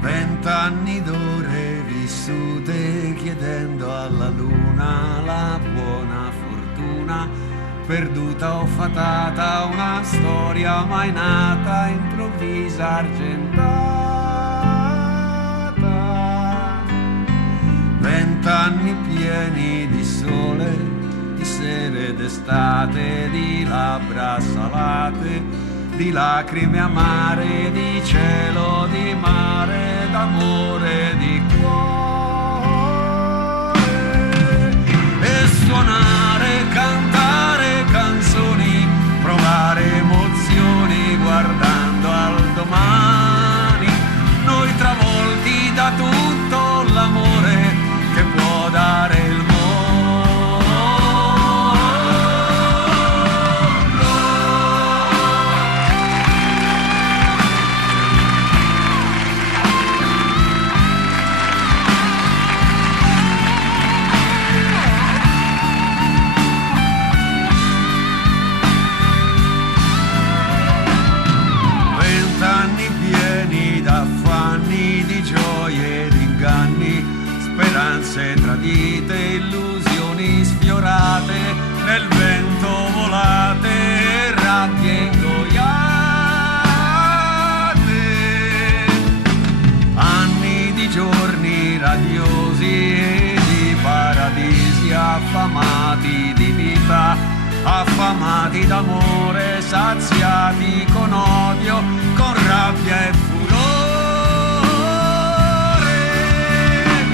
20 d'ore vissute chiedendo alla luna la buona fortuna, perduta o fatata una storia mai nata, improvvisa argentata. 20 pieni di sole, di sere d'estate, di labbra salate, di lacrime amare, di cielo, di mare, d'amore, di cuore. E suonare, cantare canzoni, provare emozioni guardando al domani, noi travolti da tutto l'amore che può dare il mondo. 20 anni pieni d'affanni, di gioie ed inganni, speranze tradite, illusioni sfiorate, nel vento volate, rabbie ingoiate. Anni di giorni radiosi e di paradisi, affamati di vita, affamati d'amore, saziati con odio, con rabbia e furore.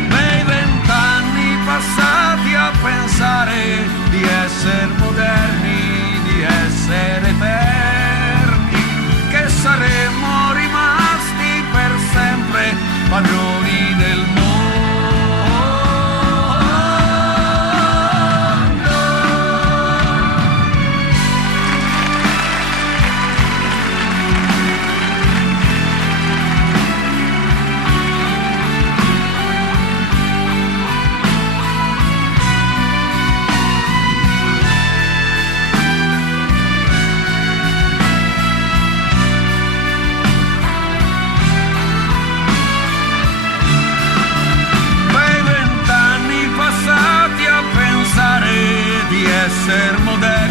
Nei 20 anni passati a pensare di essere moderni, di essere eterni, che saremmo rimasti per sempre padroni del mondo. 20 anni passati a pensare di essere moderni,